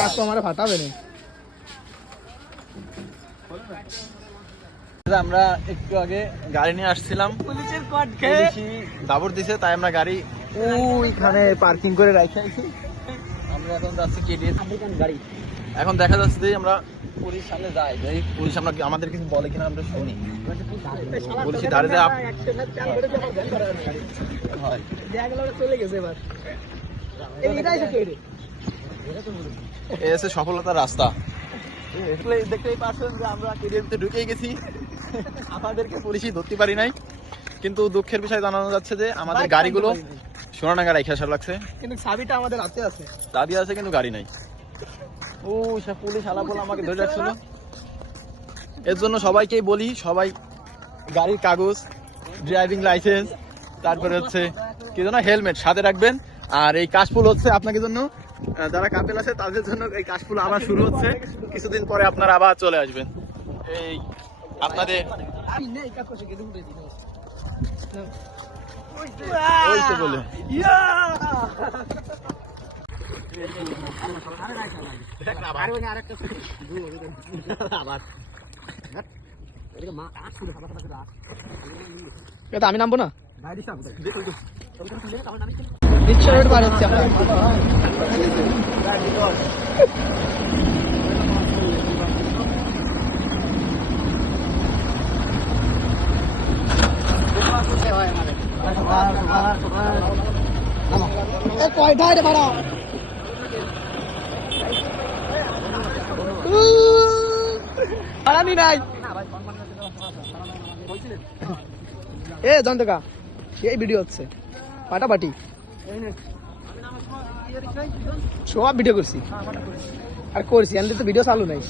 কাজ তো আমারে ফাটাবে না। আমরা একটু আগে গাড়ি নিয়ে আসছিলাম, পুলিশের কট খেয়ে দাবড় দিছে, তাই আমরা গাড়ি ওইখানে পার্কিং করে রাখছি। আমরা এখন যাচ্ছি কেডিএস গাড়ি। এখন দেখা যাচ্ছে যে আমরা পুলিশ সামনে যাই, পুলিশ আমরা আমাদের কিছু বলে কিনা আমরা শুনি। পুলিশ দাঁড়িয়ে চলে গেছে এবার। এসে সফলতার রাস্তা দেখতেই পাচ্ছেন যে আমরা কেডিএসতে ঢুকে গেছি। আমাদেরকে পুলিশই ধরতে পারি নাই, কিন্তু দুঃখের বিষয় জানানো যাচ্ছে যে আমাদের গাড়িগুলো সোনাডাঙ্গা রাইখা আসা লাগছে, কিন্তু চাবিটা আমাদের হাতে আছে। চাবি আছে কিন্তু গাড়ি নাই। ও সে পুলিশ আলা বলে আমাকে ধরে রাখছিল। এর জন্য সবাইকেই বলি, সবাই গাড়ির কাগজ, ড্রাইভিং লাইসেন্স, তারপরে হচ্ছে কি যেন হেলমেট সাথে রাখবেন। আর এই কাশফুল হচ্ছে আপনাদের জন্য, যারা কাপেল আছে তাদের জন্য এই কাশফুল আবার শুরু হচ্ছে। কিছুদিন পরে আপনারা আবার চলে আসবেন। এই আপনাদের বলে আমি নামবো না, রিক্সা রোড পার হচ্ছে আমরা। কয়টায় রে ভাড়া? নাই এ জন্তকা এই ভিডিও হচ্ছে পাটাপাটি সব ভিডিও করছি আর করছি, তো ভিডিও চালু নাই।